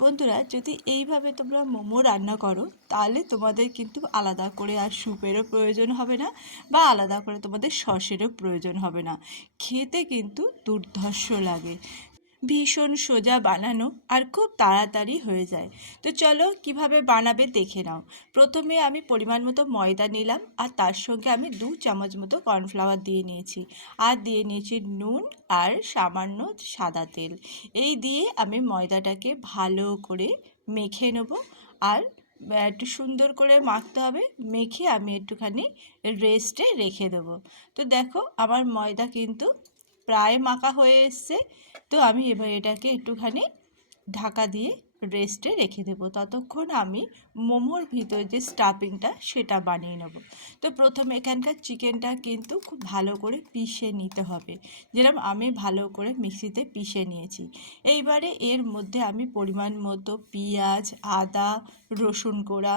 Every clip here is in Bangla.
বন্ধুরা, যদি এইভাবে তোমরা মোমো রান্না করো তাহলে তোমাদের কিন্তু আলাদা করে আর স্যুপেরও প্রয়োজন হবে না বা আলাদা করে তোমাদের সসেরও প্রয়োজন হবে না। খেতে কিন্তু দুর্ধর্ষ লাগে, ভীষণ সোজা বানানো আর খুব তাড়াতাড়ি হয়ে যায়। তো চলো কিভাবে বানাবে দেখে নাও। প্রথমে আমি পরিমাণ মতো ময়দা নিলাম আর তার সঙ্গে আমি 2 চামচ মতো কর্নফ্লাওয়ার দিয়ে নিয়েছি, আর দিয়ে নিয়েছি নুন আর সামান্য সাদা তেল। এই দিয়ে আমি ময়দাটাকে ভালো করে মেখে নেব। আর একটু সুন্দর করে মাখতে হবে, মেখে আমি একটুখানি রেস্টে রেখে দেবো। তো দেখো আমার ময়দা কিন্তু প্রায় মাখা হয়ে এসছে। তো আমি এবার এটাকে একটুখানি ঢাকা দিয়ে রেস্টে রেখে দেবো, ততক্ষণ আমি মোমোর ভিতর যে স্টাফিংটা সেটা বানিয়ে নেব। তো প্রথমে এখানকার চিকেনটা কিন্তু খুব ভালো করে পিষে নিতে হবে, যেরকম আমি ভালো করে মিক্সিতে পিষে নিয়েছি। এইবারে এর মধ্যে আমি পরিমাণ মতো পেঁয়াজ, আদা, রসুন কোড়া,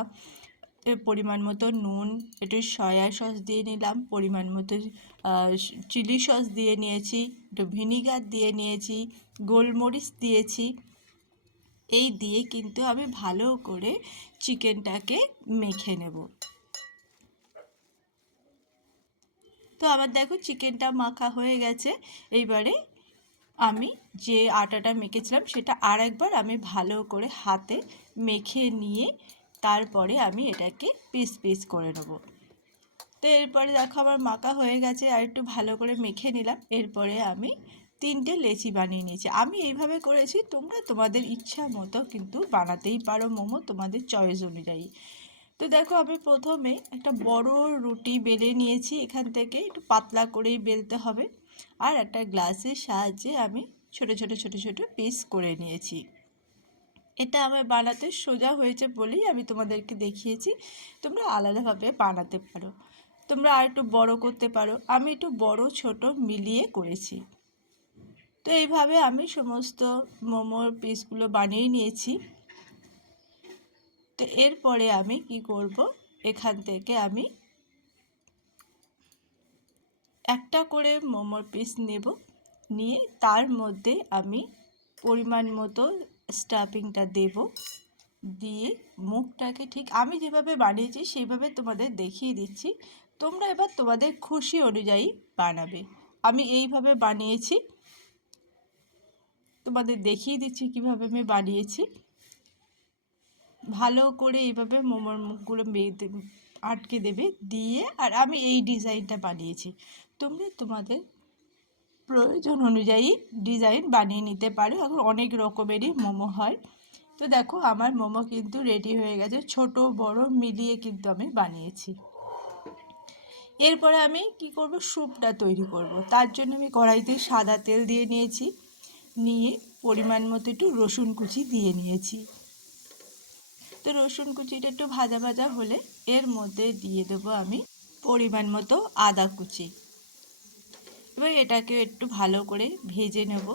পরিমাণ মতো নুন, একটু সয়া সস দিয়ে নিলাম, পরিমাণ মতো চিলি সস দিয়ে নিয়েছি, একটু ভিনিগার দিয়ে নিয়েছি, গোলমরিচ দিয়েছি। এই দিয়ে কিন্তু আমি ভালো করে চিকেনটাকে মেখে নেব। তো আবার দেখো চিকেনটা মাখা হয়ে গেছে। এইবারে আমি যে আটাটা মেখেছিলাম সেটা আর একবার আমি ভালো করে হাতে মেখে নিয়ে তারপরে আমি এটাকে পিস পিস করে নেব। তো এরপরে দেখো আমার মাখা হয়ে গেছে, আর একটু ভালো করে মেখে নিলাম। এরপরে আমি 3টে লেচি বানিয়ে নিয়েছি। আমি এইভাবে করেছি, তোমরা তোমাদের ইচ্ছা মতো কিন্তু বানাতেই পারো মোমো, তোমাদের চয়েস অনুযায়ী। তো দেখো আমি প্রথমে একটা বড় রুটি বেলে নিয়েছি, এখান থেকে একটু পাতলা করেই বেলতে হবে। আর একটা গ্লাসের সাহায্যে আমি ছোট ছোট ছোট ছোট পিস করে নিয়েছি। এটা আমার বানাতে সোজা হয়েছে বলেই আমি তোমাদেরকে দেখিয়েছি, তোমরা আলাদাভাবে বানাতে পারো, তোমরা আর একটু বড় করতে পারো। আমি একটু বড় ছোট মিলিয়ে করেছি। তো এইভাবে আমি সমস্ত মোমোর পিসগুলো বানিয়ে নিয়েছি। তো এরপরে আমি কি করব, এখান থেকে আমি একটা করে মোমোর পিস নেব, নিয়ে তার মধ্যে আমি পরিমাণ মতো স্টাফিংটা দেব, দিয়ে মুখটাকে ঠিক আমি যেভাবে বানিয়েছি সেইভাবে তোমাদের দেখিয়ে দিচ্ছি। তোমরা এবার তোমাদের খুশি অনুযায়ী বানাবে। আমি এইভাবে বানিয়েছি, তোমাদের দেখিয়ে দিচ্ছি কিভাবে আমি বানিয়েছি। ভালো করে এইভাবে মোমোর মুখগুলো আটকে দেবে দিয়ে, আর আমি এই ডিজাইনটা বানিয়েছি। তোমরা তোমাদের প্রয়োজন অনুযায়ী ডিজাইন বানিয়ে নিতে পারো, এখন অনেক রকমেরই মোমো হয়। তো দেখো আমার মোমো কিন্তু রেডি হয়ে গেছে, ছোট বড় মিলিয়ে কিন্তু আমি বানিয়েছি। এরপরে আমি কি করব, স্যুপটা তৈরি করব। তার জন্য আমি কড়াইতে সাদা তেল দিয়ে নিয়েছি, নিয়ে পরিমাণ মতো একটু রসুন কুচি দিয়ে নিয়েছি। তো রসুন কুচিটা একটু ভাজা ভাজা হলে এর মধ্যে দিয়ে দেবো আমি পরিমাণ মতো আদা কুচি। এবার এটাকে একটু ভালো করে ভেজে নেব।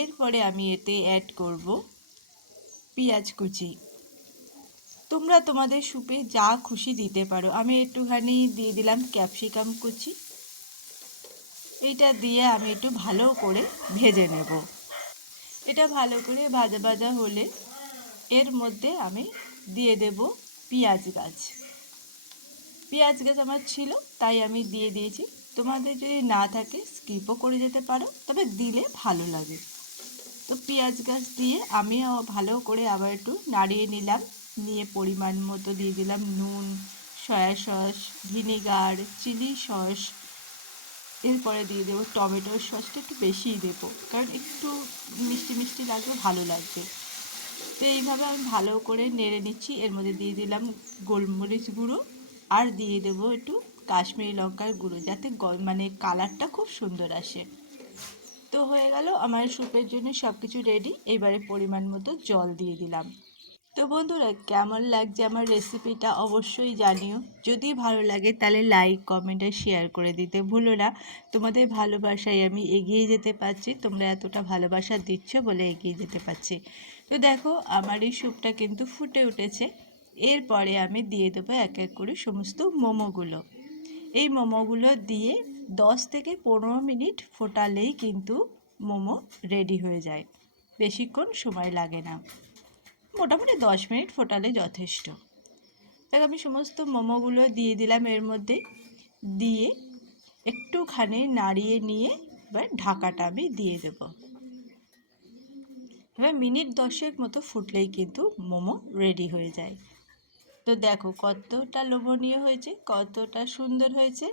এরপরে আমি এতে অ্যাড করব পেঁয়াজ কুচি। তোমরা তোমাদের স্যুপে যা খুশি দিতে পারো, আমি একটুখানি দিয়ে দিলাম ক্যাপসিকাম কুচি। এইটা দিয়ে আমি একটু ভালো করে ভেজে নেব। এটা ভালো করে ভাজা ভাজা হলে এর মধ্যে আমি দিয়ে দেব পেঁয়াজ গাছ। পেঁয়াজ গাছ আমার ছিল তাই আমি দিয়ে দিয়েছি, তোমাদের যদি না থাকে স্কিপও করে যেতে পারো, তবে দিলে ভালো লাগে। তো পেঁয়াজ গাছ দিয়ে আমি ভালো করে আবার একটু নাড়িয়ে নিলাম, নিয়ে পরিমাণ মতো দিয়ে দিলাম নুন, soya sauce, vinegar, chilli sauce. এরপরে দিয়ে দেবো টমেটোর সসটা একটু বেশিই দেবো, কারণ একটু মিষ্টি মিষ্টি লাগবে, ভালো লাগবে। তো এইভাবে আমি ভালো করে নেড়ে নিচ্ছি। এর মধ্যে দিয়ে দিলাম গোলমরিচ গুঁড়ো, আর দিয়ে দেবো একটু কাশ্মীরি লঙ্কার গুঁড়ো, যাতে মানে কালারটা খুব সুন্দর আসে। তো হয়ে গেল আমার স্যুপের জন্য সব কিছু রেডি। এবারে পরিমাণ মতো জল দিয়ে দিলাম। তো বন্ধুরা, কেমন লাগছে আমার রেসিপিটা অবশ্যই জানিও। যদি ভালো লাগে তাহলে লাইক, কমেন্ট আর শেয়ার করে দিতে ভুলো না। তোমাদের ভালোবাসায় আমি এগিয়ে যেতে পারছি, তোমরা এতটা ভালোবাসা দিচ্ছ বলে এগিয়ে যেতে পারছি। তো দেখো আমার এই স্যুপটা কিন্তু ফুটে উঠেছে। এরপরে আমি দিয়ে দেবো এক এক করে সমস্ত মোমোগুলো। এই মোমোগুলো দিয়ে 10 থেকে 15 মিনিট ফোটালেই কিন্তু মোমো রেডি হয়ে যায়, বেশিক্ষণ সময় লাগে না। মোটামুটি 10 মিনিট ফোটালে যথেষ্ট। দেখো আমি সমস্ত মোমোগুলো দিয়ে দিলাম এর মধ্যে, দিয়ে একটুখানি নাড়িয়ে নিয়ে এবার ঢাকাটা আমি দিয়ে দেবো। এবার মিনিট 10 মতো ফুটলেই কিন্তু মোমো রেডি হয়ে যায়। তো দেখো কতটা লোভনীয় হয়েছে, কতটা সুন্দর হয়েছে,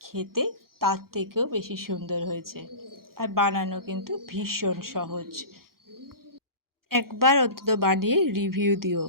খেতে তার থেকেও বেশি সুন্দর হয়েছে, আর বানানো কিন্তু ভীষণ সহজ। একবার অন্তত বানিয়ে রিভিউ দিও।